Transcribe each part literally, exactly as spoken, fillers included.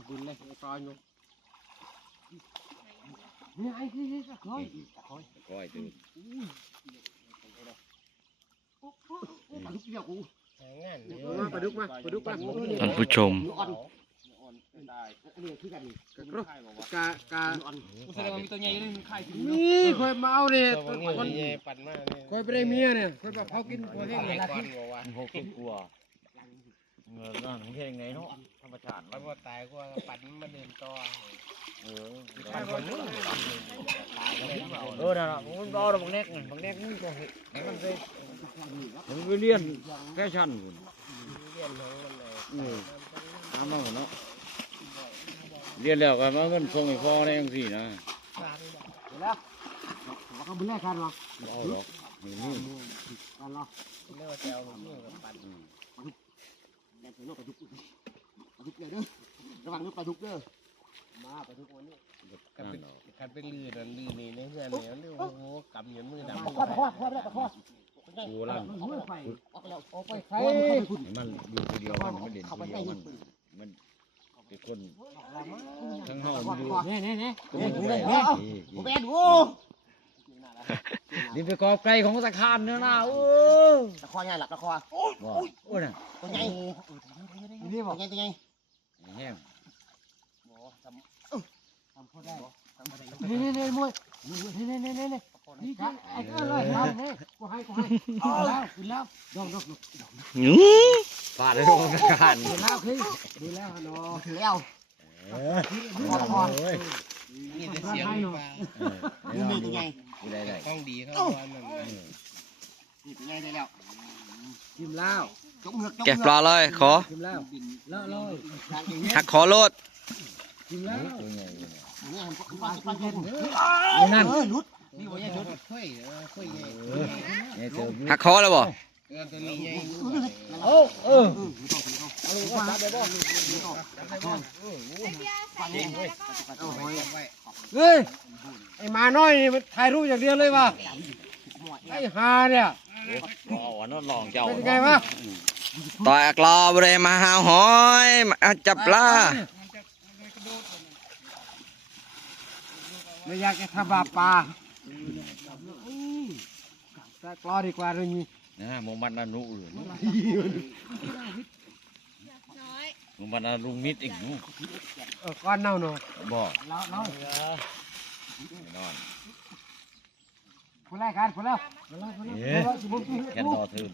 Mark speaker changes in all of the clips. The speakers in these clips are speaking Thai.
Speaker 1: บุญเลยซอยนู้นี่ไอ้ที่นี่คอยคอยคอยตื่นปลาดุกเดียวกูมาปลาดุกมาปลาดุกมา
Speaker 2: ท่านผู้ชม
Speaker 1: อันนี้คือกันกากาแสดงว่ามีตัวใหญ่นี่มันไข่นี่คอยมาเอาเนี่ยคนปั่นมาเนี่ยคอยไปได้เมียเนี่ยคอยแบบเขากินตัวแห้งเลยกิน
Speaker 2: หกสิบกว่าเงินนั่นของเท่งไงเนาะธรรมชาติ
Speaker 3: มันว่าตายกว่าปั่นมันเดินต่อ
Speaker 2: เออเออนะมันรอเราบังแนกไงบังแนกนี่ก็เห็นมันไปมันไปเรียนแฟชั่นคุณ
Speaker 3: เรียนของมันเลย
Speaker 2: เออตามมาหมดเนาะเรียนแล้วกันว่าเงินส่งให้พ่อได้ยังสี่นะ
Speaker 1: แล้วเขาบุญแรกกันหรอ
Speaker 2: เอาหรอกนี่นี่
Speaker 1: กันหรอ
Speaker 3: เรียกว่าแซวนี่กับปั่น
Speaker 1: แรงลูกปลาดุกปลาดุกเลยเด้อระวังลูกปลาดุกเด้อมาปลาดุกวันนี้
Speaker 3: กันเป็นกันเป็นลื่นลื่นนี่ในเพื่อนเนี่ยเรียกว่าโอ้กำเหยียบมือดำ
Speaker 1: คว้าคว้าคว้าแล้วคว้า
Speaker 2: กูล่าง
Speaker 1: ไปออกแล้วออกไปใคร
Speaker 2: มันอยู่คนเดียวมันไม่เด่นคนเดียวมันมันเป็นคนทั้งห้องอยู่
Speaker 1: นี่นี่นี่
Speaker 2: นี่นี่
Speaker 1: ผมเป็นโอ้
Speaker 2: ดินไปกอบไก่ของตะคานเนื้อหน้าโอ้
Speaker 1: ตะคอใหญ่หลับตะคอ
Speaker 2: โอ้โอ้น่ะ
Speaker 1: ตัวใหญ่นี่บอกใหญ่ตัวใหญ่
Speaker 2: แห้ง
Speaker 1: ทำพอได้นี่นี่นี่มวยนี่นี่นี่นี่นี่นี่จ้ะไอ้ก็เลยมาเนี่ยกูให้กูให้เอาแล้วขึ้นแล้วดองดอง
Speaker 2: หืมฟาดเลยของตะคาน
Speaker 1: ดูแล้วคือดูแล้วเนาะถือแล้ว
Speaker 2: เออพอพอเลย
Speaker 3: นี่จะเสียงหรือเปล่า
Speaker 1: นี่นี่ตัวใหญ่
Speaker 3: ต้องดีเขาว่ามัน
Speaker 1: นี่ตัวใหญ่ได้แล้วจิ้มแล้วจกเหือก
Speaker 2: แกะปลาเลยขอ
Speaker 1: จิ้มแล้วแล้วเลย
Speaker 2: หักขอโลด
Speaker 1: จิ้มแล้วนี่ปลาปลาเย็น
Speaker 2: นั่น
Speaker 1: ลุด
Speaker 3: นี่ว่าใหญ่ชุดค่อยค่อยใหญ่
Speaker 2: หักคอแล้วบ่
Speaker 3: ตัวนี้ใหญ่
Speaker 2: โอ้เออ
Speaker 1: เฮ้ยไอ้มาน้อยนี่มันถ่ายรูปอย่างเดียวเลยว่ะไอ้ฮาเนี่ย
Speaker 2: อ๋อนั่นลองเจ้า
Speaker 1: เป็นไงวะ
Speaker 2: ต่อยกลอบเลยมาหาหอยมาจับปลา
Speaker 1: ไม่อยากจะทำบาปปลาแต่กลอดีกว่าเลยนี่
Speaker 2: นะมมันอนุเลยมมันอนุมิดอีกนู้
Speaker 1: เออก้อนเน่าเนาะ
Speaker 2: บ่
Speaker 1: เน่าเน่า
Speaker 2: นอน
Speaker 1: คนแรกกันคนแล้ว
Speaker 2: แค่นอถือ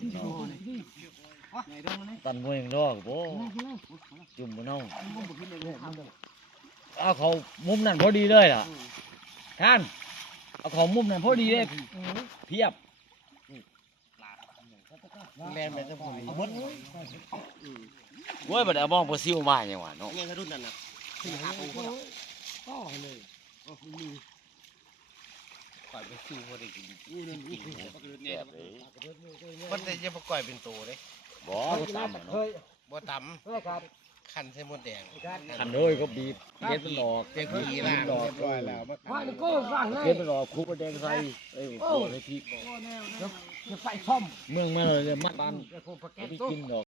Speaker 2: ตันมวยดอกโบ้จุ่มบนเอาเอาเขามุมนั่นพอดีเลยล่ะท่านเอาของมุมนั่นพอดีเลยเพียบ
Speaker 3: แม่แม่จะพูด
Speaker 2: เว้ยบัดเอาบ้องพอซิวมาอย่างวะเนาะ
Speaker 1: เนี่ยรุ่นนั้นนะสี่ห้าปีก็เลย
Speaker 3: ก่อยไปซิวพอดีกินมันจะจะประกอบเป็นตัวเลย
Speaker 2: บ่ก็ตำเนาะ
Speaker 3: บ่ตำขันใส่หมดแดง
Speaker 2: ขันเลยก็บีบเกล็ดมันออก
Speaker 3: เกล็ดมันล่างเรียบร้อยแล้ว
Speaker 1: ว่านี่ก็สั่งเลย
Speaker 2: เกล็ดมันออกคุกแดงใส่เอ้ยโอ้ยพริก
Speaker 1: จะไฟซ่อม
Speaker 2: เมืองมาเลยมัดปันไปกินดอก